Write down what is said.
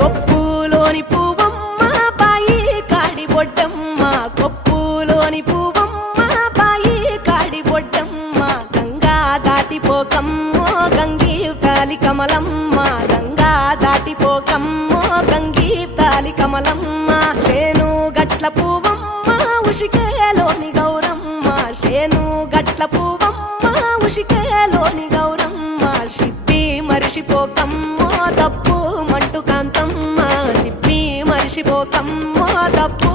కొప్పులోని పువ్వమ్మ బాయి కాడి బొడ్డమ్మ కొప్పులోని పువ్వమ్మ బాయి కాడి బొడ్డమ్మ గంగా దాటిపోకమ్మో గంగీ తాలి కమలమ్మ గంగా దాటిపోకమ్మో గంగీ తాలి కమలమ్మ శేను గట్ల పువ్వమ్మ ఉషికేలోని గౌరమ్మ శేను గట్ల పువ్వమ్మ ఉషికేలోని గౌరమ్మ షిప్పి మరిషిపోకమ్మో తప్పు మంటు కాంతమ్మ షిప్పి మరిషిపోకమ్మో తప్పు